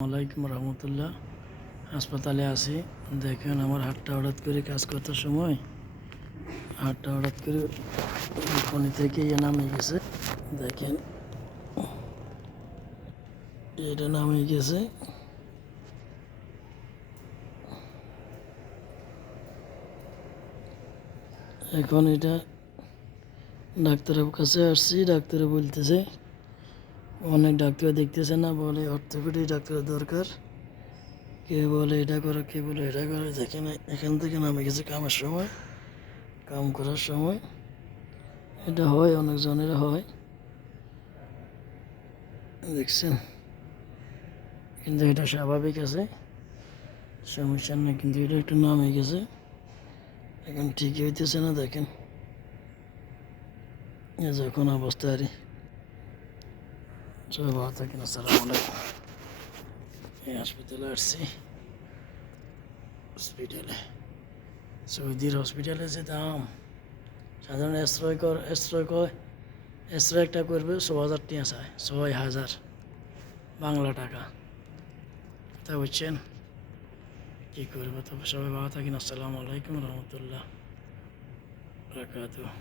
ওয়ালাইকুম রহমতুল্লাহ। হাসপাতালে আছি। দেখেন আমার হাতটা হঠাৎ করে কাজ করতে সময় হাতটা হঠাৎ করে কোনি থেকে নামে গেছে। দেখেন এটা নামে গেছে। এখন এটা ডাক্তারের কাছে আসছি। ডাক্তারে বলতেছে অনেক ডাক্তার দেখতেছে না, বলে অর্থোপেডিক ডাক্তারের দরকার। কে বলে এটা করো, কে বলে এটা করো। দেখেন এখান থেকে নামে গেছে কামের সময়, কাম করার সময়। এটা হয়, অনেকজনের হয়, দেখছেন। কিন্তু এটা স্বাভাবিক আছে, সমস্যা নেই। কিন্তু এটা একটু নামে গেছে, এখন ঠিকই হইতেছে না। দেখেন যখন অবস্থা আর সবাই ভালো থাকেন। আসসালামু আলাইকুম। এই হাসপাতালে আসছি, হসপিটালে, সৌদির হসপিটালে যে দাম, সাধারণ এক্সরে একটা করবে 6,000 টাকা চায়, 6,000 বাংলা টাকা। তা বুঝছেন কী করবো। তবে সবাই ভালো থাকেন। আসসালামু আলাইকুম রহমতুল্লাহ বারাকাতুহু।